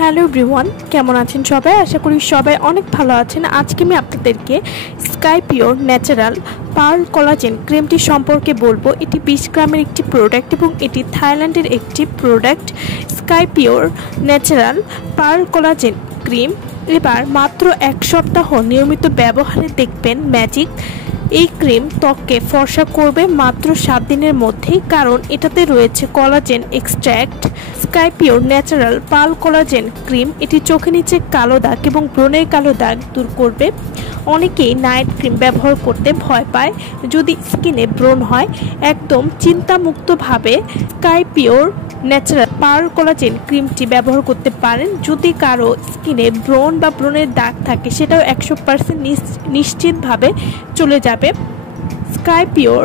Hello everyone, কেমন আছেন সবাই? আশা করি সবাই অনেক ভালো আছেন। আজকে আমি আপনাদেরকে Sky pure natural pearl Collagen ক্রিমটি সম্পর্কে বলবো। এটি 20 গ্রামের একটি প্রোডাক্ট এবং এটি থাইল্যান্ডের একটি product. Sky pure natural pearl collagen cream এবার মাত্র 1 সপ্তাহ নিয়মিত ব্যবহারে দেখবেন ম্যাজিক। এই ক্রিম ত্বককে ফর্সা করবে মাত্র 7 দিনের মধ্যেই, কারণ এটাতে রয়েছে collagen extract. Sky pure natural pearl collagen cream এটি চোখের নিচে কালো দাগ এবং ব্রণের কালো দাগ দূর করবে। অনেকেই নাইট ক্রিম ব্যবহার করতে ভয় পায় যদি স্কিনে ব্রণ হয়। একদম চিন্তামুক্তভাবে Sky pure natural pearl Collagen ক্রিমটি ব্যবহার করতে পারেন। যদি কারো স্কিনে ব্রণ বা ব্রণের দাগ থাকে, সেটাও 100% নিশ্চিতভাবে চলে যাবে। Sky pure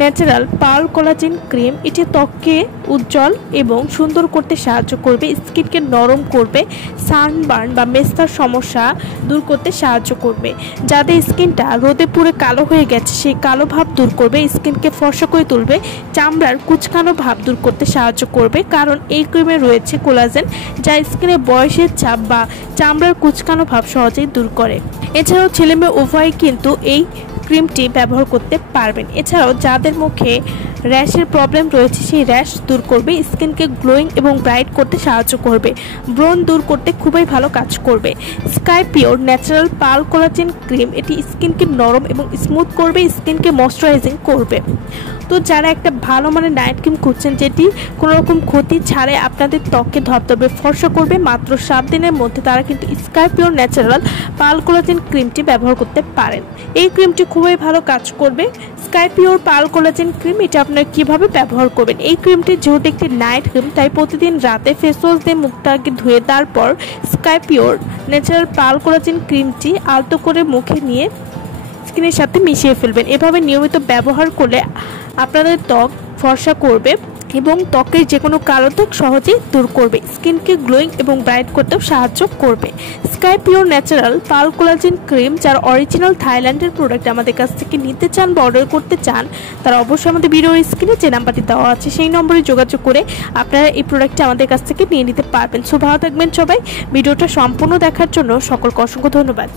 natural pearl collagen cream এটি ত্বককে উজ্জ্বল এবং সুন্দর করতে সাহায্য করবে, স্কিনকে নরম করবে, সানবার্ন বা মেস্তার সমস্যা দূর করতে সাহায্য করবে। যাদের স্কিনটা রোদে পুড়ে কালো হয়ে গেছে সেই কালো ভাব দূর করবে, স্কিনকে ফর্সা করে তুলবে, চামড়ার কুচকানো ভাব দূর করতে সাহায্য করবে, কারণ এই ক্রিমে রয়েছে কোলাজেন যা স্কিনে বয়সের ছাপ বা চামড়ার কুচকানো ভাব সহজেই দূর করে। এছাড়াও ছেলেমেয়ে উভয়ই কিন্তু এই ক্রিমটি ব্যবহার করতে পারবেন। এছাড়াও যাদের মুখে র্যাশের প্রবলেম রয়েছে সেই র্যাশ দূর করবে, স্কিনকে গ্লোয়িং এবং ব্রাইট করতে সাহায্য করবে, ব্রণ দূর করতে খুবই ভালো কাজ করবে। Sky pure natural pearl collagen cream এটি স্কিনকে নরম এবং স্মুথ করবে, স্কিনকে ময়শ্চারাইজিং করবে। তো যারা একটা ভালো মানের নাইট ক্রিম খুঁজছেন যেটি কোনো রকম ক্ষতি ছাড়াই আপনাদের ত্বককে ধবধবে ফর্সা করবে মাত্র 7 দিনের মধ্যে, তারা কিন্তু Sky pure natural pearl Collagen ক্রিমটি ব্যবহার করতে পারেন। এই ক্রিমটি খুবই ভালো কাজ করবে। Sky pure pearl collagen cream এটা আপনারা কীভাবে ব্যবহার করবেন? এই ক্রিমটি যেহেতু একটি নাইট ক্রিম, তাই প্রতিদিন রাতে ফেস ওয়াশ দিয়ে মুখটাকে ধুয়ে তারপর Sky pure natural pearl Collagen ক্রিমটি আলতো করে মুখে নিয়ে স্কিনের সাথে মিশিয়ে ফেলবেন। এভাবে নিয়মিত ব্যবহার করলে আপনাদের ত্বক ফর্সা করবে এবং ত্বকের যে কোনো কালো দাগ সহজেই দূর করবে, স্কিনকে গ্লোয়িং এবং ব্রাইট করতেও সাহায্য করবে। Sky pure natural pearl collagen cream যারা অরিজিনাল থাইল্যান্ডের প্রোডাক্ট আমাদের কাছ থেকে নিতে চান বা অর্ডার করতে চান, তারা অবশ্যই আমাদের ভিডিওর স্ক্রিনে যে নাম্বারটি দেওয়া আছে সেই নম্বরে যোগাযোগ করে আপনারা এই প্রোডাক্টটি আমাদের কাছ থেকে নিয়ে নিতে পারবেন। সো ভালো থাকবেন সবাই। ভিডিওটা সম্পূর্ণ দেখার জন্য সকলকে অসংখ্য ধন্যবাদ।